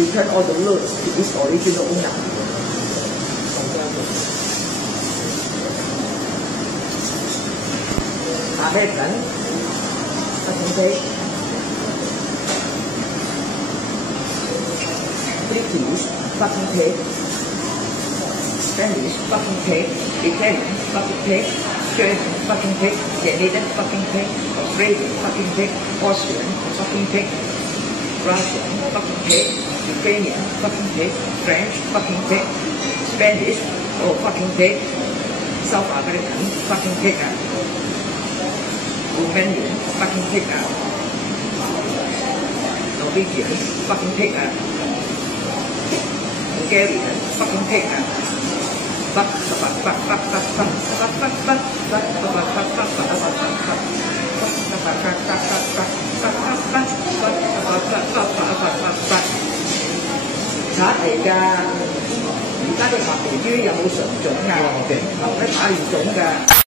return all the loads to its original owner. American fucking pig, British fucking pig, Spanish fucking pig, Italian fucking pig, German fucking pig, Canadian fucking pig, Australian fucking pig, Austrian fucking pig, Russian fucking pig, Ukrainian fucking pig, French fucking pig, Spanish fucking pig, South American fucking pig, Romanian fucking pig, Norwegian fucking pig, Hungarian fucking pig,賊嚟㗎！而家啲白皮豬有冇純種㗎？學得打亂種㗎。